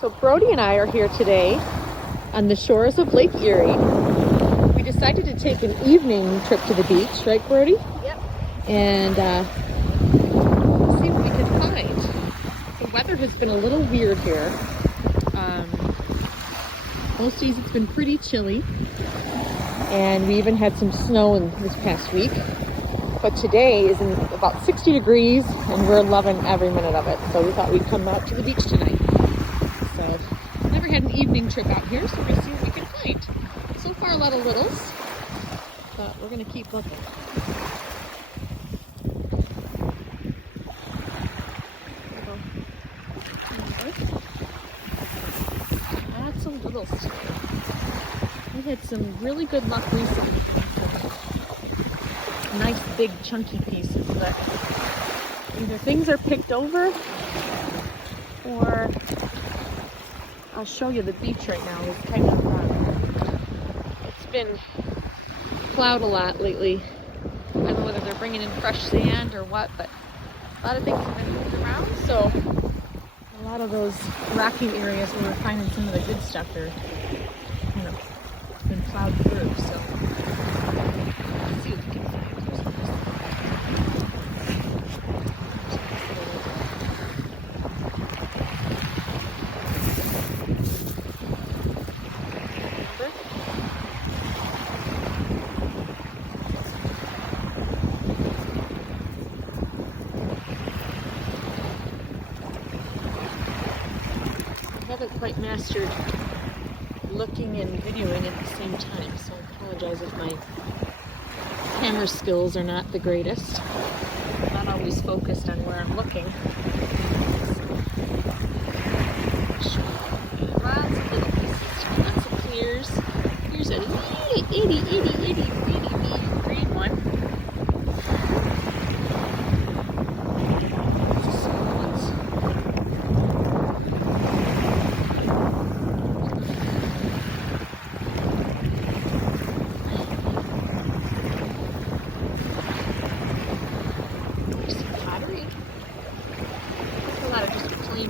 So Brody and I are here today on the shores of Lake Erie. We decided to take an evening trip to the beach, right, Brody? Yep. And see what we can find. The weather has been a little weird here. Most days it's been pretty chilly, and we even had some snow in this past week. But today is about 60 degrees, and we're loving every minute of it. So we thought we'd come out to the beach tonight. So never had an evening trip out here, so we're gonna see what we can find. So far, a lot of littles, but we're gonna keep looking. Lots of littles today. We had some really good luck recently. Nice big chunky pieces, but either things are picked over or I'll show you the beach right now. It's kind of it's been plowed a lot lately. I don't know whether they're bringing in fresh sand or what, but a lot of things have been moved around, so a lot of those rocky areas where we're finding some of the good stuff are kind of been plowed through. So let's see what we can find. I haven't quite mastered looking and videoing at the same time, so I apologize if my camera skills are not the greatest. I'm not always focused on where I'm looking. Lots of little pieces, lots of clears. Here's a itty green one.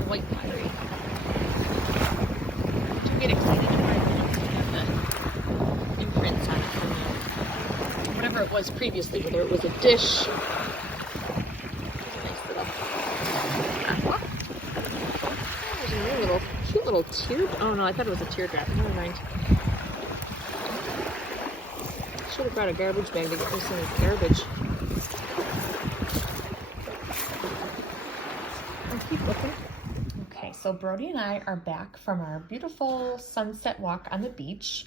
White pottery. I do get excited when the imprints on it from whatever it was previously, whether it was a dish. There's a nice little aqua. There's a new cute little tear. Oh no, I thought it was a teardrop. Never mind. Should have brought a garbage bag to get rid of some garbage. I'll keep looking. So Brody and I are back from our beautiful sunset walk on the beach.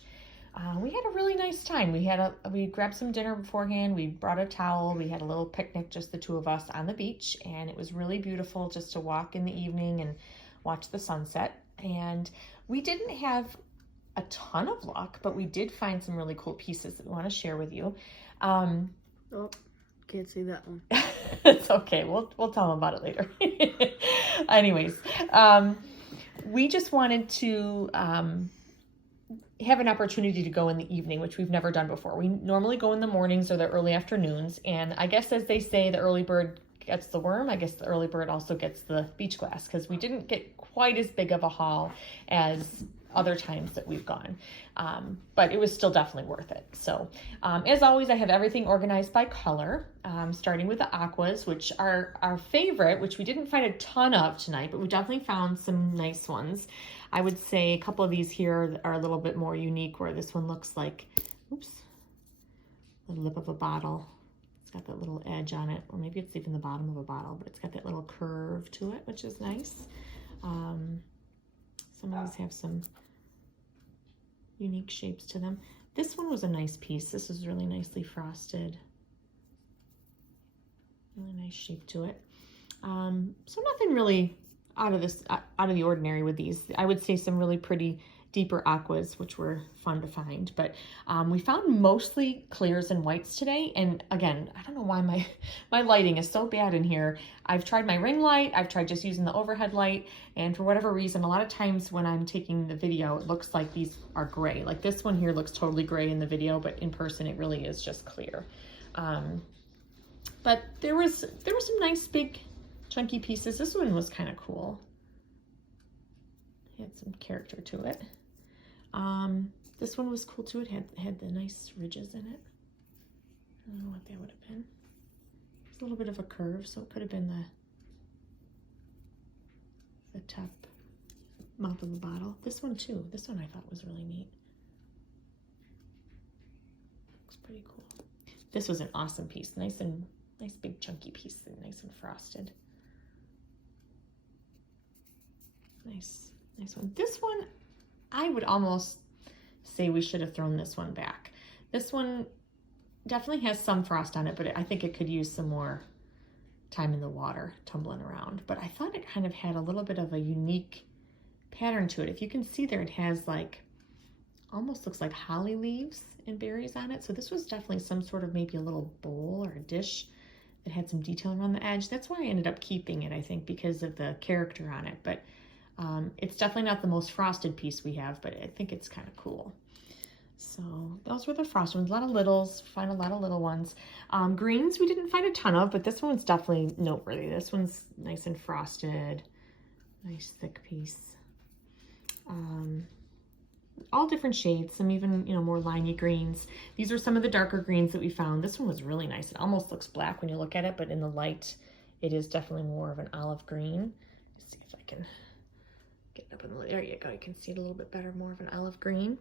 We had a really nice time. We grabbed some dinner beforehand. We brought a towel. We had a little picnic, just the two of us on the beach, and it was really beautiful just to walk in the evening and watch the sunset. And we didn't have a ton of luck, but we did find some really cool pieces that we want to share with you. Oh, can't see that one. It's okay. We'll tell them about it later. Anyways, we just wanted to have an opportunity to go in the evening, which we've never done before. We normally go in the mornings or the early afternoons, and I guess as they say, the early bird gets the worm. I guess the early bird also gets the beach glass, because we didn't get quite as big of a haul as other times that we've gone, but it was still definitely worth it. So as always, I have everything organized by color, starting with the aquas, which are our favorite, which we didn't find a ton of tonight, but we definitely found some nice ones. I would say a couple of these here are a little bit more unique, where this one looks like, oops, the lip of a bottle. It's got that little edge on it, or maybe it's even the bottom of a bottle, but it's got that little curve to it, which is nice. Some of these have some unique shapes to them. This one was a nice piece. This is really nicely frosted. Really nice shape to it. So nothing really out of the ordinary with these. I would say some really pretty deeper aquas, which were fun to find. But we found mostly clears and whites today. And again, I don't know why my lighting is so bad in here. I've tried my ring light. I've tried just using the overhead light. And for whatever reason, a lot of times when I'm taking the video, it looks like these are gray. Like this one here looks totally gray in the video, but in person, it really is just clear. But there were some nice big chunky pieces. This one was kind of cool. had some character to it. This one was cool too. It had the nice ridges in it. I don't know what that would have been. It's a little bit of a curve, so it could have been the top mouth of the bottle. This one too. This one I thought was really neat. Looks pretty cool. This was an awesome piece. Nice big chunky piece, and nice and frosted. Nice one. This one, I would almost say we should have thrown this one back. This one definitely has some frost on it, but I think it could use some more time in the water tumbling around. But I thought it kind of had a little bit of a unique pattern to it. If you can see there, it has like, almost looks like holly leaves and berries on it. So this was definitely some sort of maybe a little bowl or a dish that had some detail around the edge. That's why I ended up keeping it, I think, because of the character on it. But it's definitely not the most frosted piece we have, but I think it's kind of cool. So those were the frost ones. A lot of littles, find a lot of little ones. Greens we didn't find a ton of, but this one's definitely noteworthy. This one's nice and frosted, nice thick piece. All different shades, some even, you know, more liney greens. These are some of the darker greens that we found. This one was really nice. It almost looks black when you look at it, but in the light, it is definitely more of an olive green. Let's see if I can get it up in the, there you go. You can see it a little bit better, more of an olive green.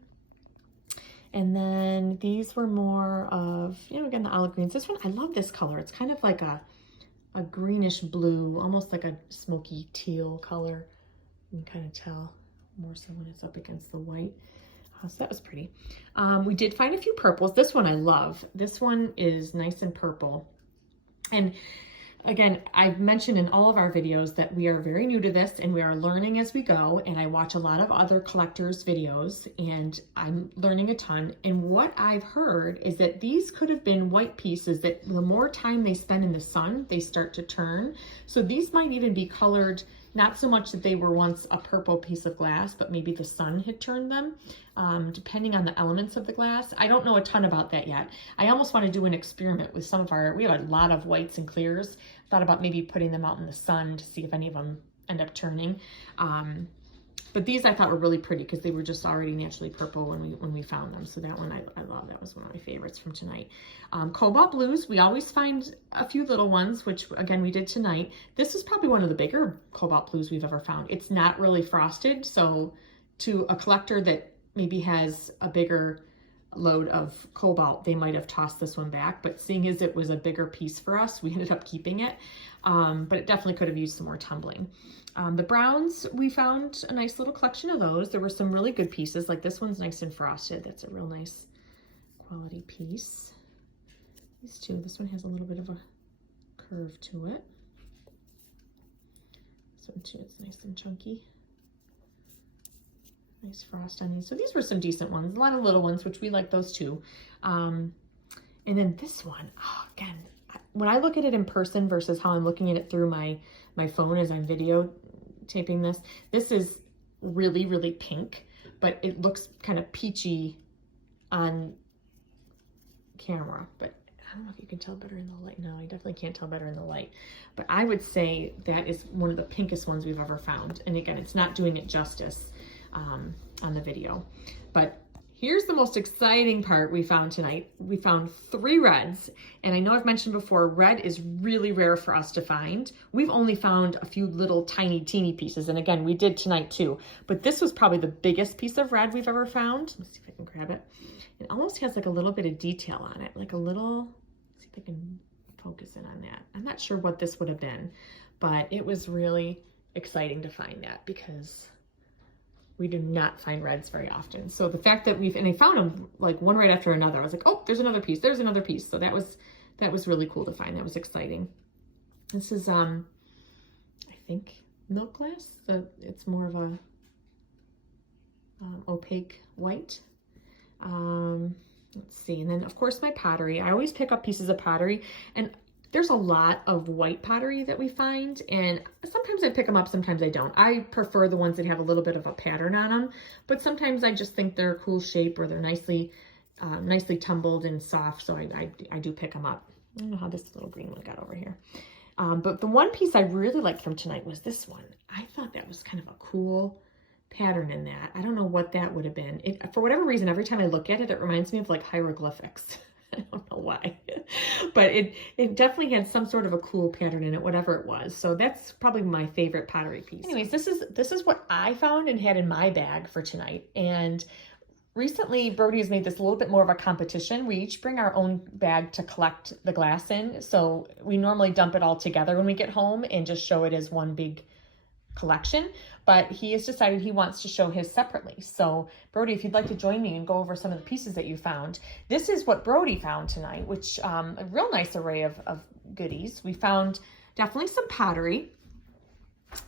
And then these were more of, you know, again, the olive greens. This one, I love this color. It's kind of like a greenish blue, almost like a smoky teal color. You can kind of tell more so when it's up against the white. So that was pretty. We did find a few purples. This one I love. This one is nice and purple. And again, I've mentioned in all of our videos that we are very new to this and we are learning as we go. And I watch a lot of other collectors' videos and I'm learning a ton. And what I've heard is that these could have been white pieces that the more time they spend in the sun, they start to turn. So these might even be colored, not so much that they were once a purple piece of glass, but maybe the sun had turned them, depending on the elements of the glass. I don't know a ton about that yet. I almost want to do an experiment with some of we have a lot of whites and clears. Thought about maybe putting them out in the sun to see if any of them end up turning. But these I thought were really pretty because they were just already naturally purple when we found them. So that one I love. That was one of my favorites from tonight. Cobalt blues, we always find a few little ones, which again we did tonight. This is probably one of the bigger cobalt blues we've ever found. It's not really frosted, so to a collector that maybe has a bigger load of cobalt, they might have tossed this one back, but seeing as it was a bigger piece for us, we ended up keeping it. But it definitely could have used some more tumbling. The browns, we found a nice little collection of those. There were some really good pieces, like this one's nice and frosted. That's a real nice quality piece. These two, this one has a little bit of a curve to it. This one too, it's nice and chunky. Nice frost on these. So these were some decent ones. A lot of little ones, which we like those too. And then this one, oh, again, when I look at it in person versus how I'm looking at it through my phone as I'm videotaping this, this is really, really pink, but it looks kind of peachy on camera. But I don't know if you can tell better in the light. No, I definitely can't tell better in the light. But I would say that is one of the pinkest ones we've ever found. And again, it's not doing it justice on the video. But here's the most exciting part we found tonight. We found 3 reds, and I know I've mentioned before, red is really rare for us to find. We've only found a few little tiny teeny pieces, and again, we did tonight too, but this was probably the biggest piece of red we've ever found. Let's see if I can grab it. It almost has like a little bit of detail on it, like a little, let's see if I can focus in on that. I'm not sure what this would have been, but it was really exciting to find that because we do not find reds very often. So the fact that and I found them like one right after another. I was like, oh, there's another piece, there's another piece. So that was really cool to find. That was exciting. This is, I think milk glass. So it's more of a opaque white. Let's see. And then of course my pottery. I always pick up pieces of pottery, and there's a lot of white pottery that we find, and sometimes I pick them up, sometimes I don't. I prefer the ones that have a little bit of a pattern on them, but sometimes I just think they're a cool shape or they're nicely tumbled and soft, so I do pick them up. I don't know how this little green one got over here. But the one piece I really liked from tonight was this one. I thought that was kind of a cool pattern in that. I don't know what that would have been. For whatever reason, every time I look at it, it reminds me of like hieroglyphics. I don't know why, but it definitely had some sort of a cool pattern in it, whatever it was. So that's probably my favorite pottery piece. Anyways, this is what I found and had in my bag for tonight. And recently, Brody has made this a little bit more of a competition. We each bring our own bag to collect the glass in. So we normally dump it all together when we get home and just show it as one big collection, but he has decided he wants to show his separately. So Brody, if you'd like to join me and go over some of the pieces that you found. This is what Brody found tonight, which a real nice array of goodies. We found definitely some pottery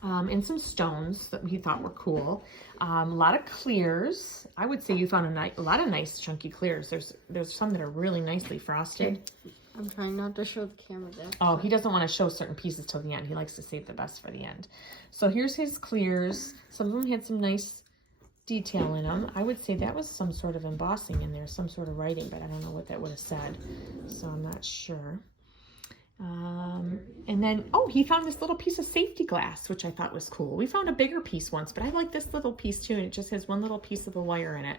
and some stones that he thought were cool. A lot of clears. I would say you found a lot of nice chunky clears. There's some that are really nicely frosted. Okay. I'm trying not to show the camera that. Oh, he doesn't want to show certain pieces till the end. He likes to save the best for the end. So here's his clears. Some of them had some nice detail in them. I would say that was some sort of embossing in there, some sort of writing, but I don't know what that would have said. So I'm not sure. And then, oh, he found this little piece of safety glass, which I thought was cool. We found a bigger piece once, but I like this little piece too. And it just has one little piece of the wire in it.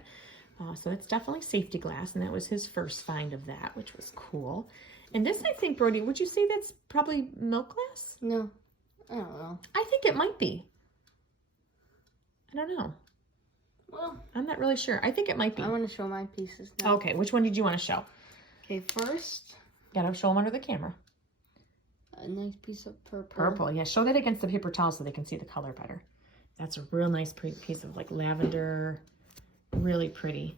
So it's definitely safety glass, and that was his first find of that, which was cool. And this, I think, Brody, would you say that's probably milk glass? No, I don't know. I think it might be. I don't know. Well, I'm not really sure. I think it might be. I want to show my pieces now. Okay, which one did you want to show? Okay, first, Gotta show them under the camera. a nice piece of purple. Purple, yeah. Show that against the paper towel so they can see the color better. That's a real nice piece of like lavender. Really pretty.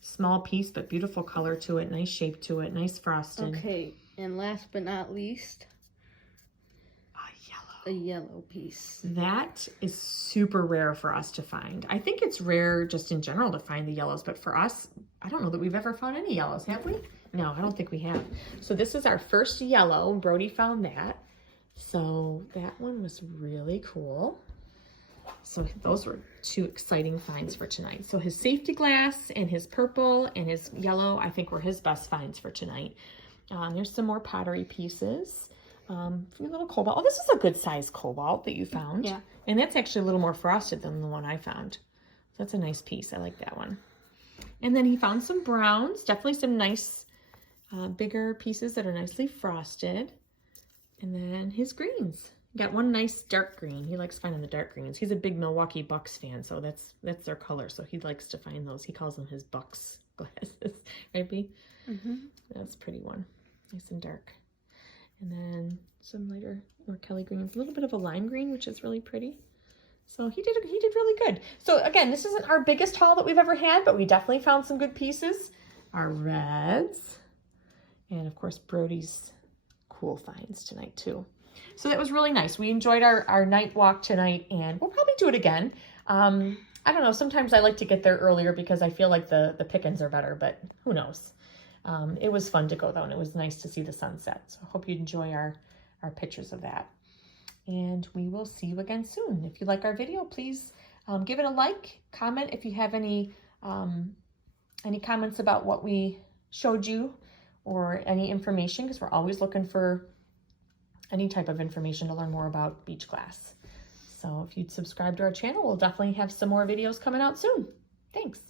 Small piece, but beautiful color to it. Nice shape to it. Nice frosting. Okay, and last but not least, A yellow. a yellow piece. That is super rare for us to find. I think it's rare just in general to find the yellows, but for us, I don't know that we've ever found any yellows, have we? No, I don't think we have. So this is our first yellow. Brody found that. So that one was really cool. So those were two exciting finds for tonight. So his safety glass and his purple and his yellow, I think were his best finds for tonight. There's some more pottery pieces. A few little cobalt. Oh, this is a good size cobalt that you found. Yeah. And that's actually a little more frosted than the one I found. So that's a nice piece. I like that one. And then he found some browns. Definitely some nice bigger pieces that are nicely frosted. And then his greens. Got one nice dark green. He likes finding the dark greens. He's a big Milwaukee Bucks fan, so that's their color. So he likes to find those. He calls them his Bucks glasses, right, B? Mm-hmm. That's a pretty one. Nice and dark. And then some lighter, more Kelly greens. A little bit of a lime green, which is really pretty. So he did really good. So again, this isn't our biggest haul that we've ever had, but we definitely found some good pieces. Our reds. And of course, Brody's cool finds tonight too. So that was really nice. We enjoyed our night walk tonight, and we'll probably do it again. I don't know. Sometimes I like to get there earlier because I feel like the pickings are better, but who knows? It was fun to go, though, and it was nice to see the sunset. So I hope you enjoy our pictures of that. And we will see you again soon. If you like our video, please give it a like, comment if you have any comments about what we showed you or any information, because we're always looking for any type of information to learn more about beach glass. So if you'd subscribe to our channel, we'll definitely have some more videos coming out soon. Thanks.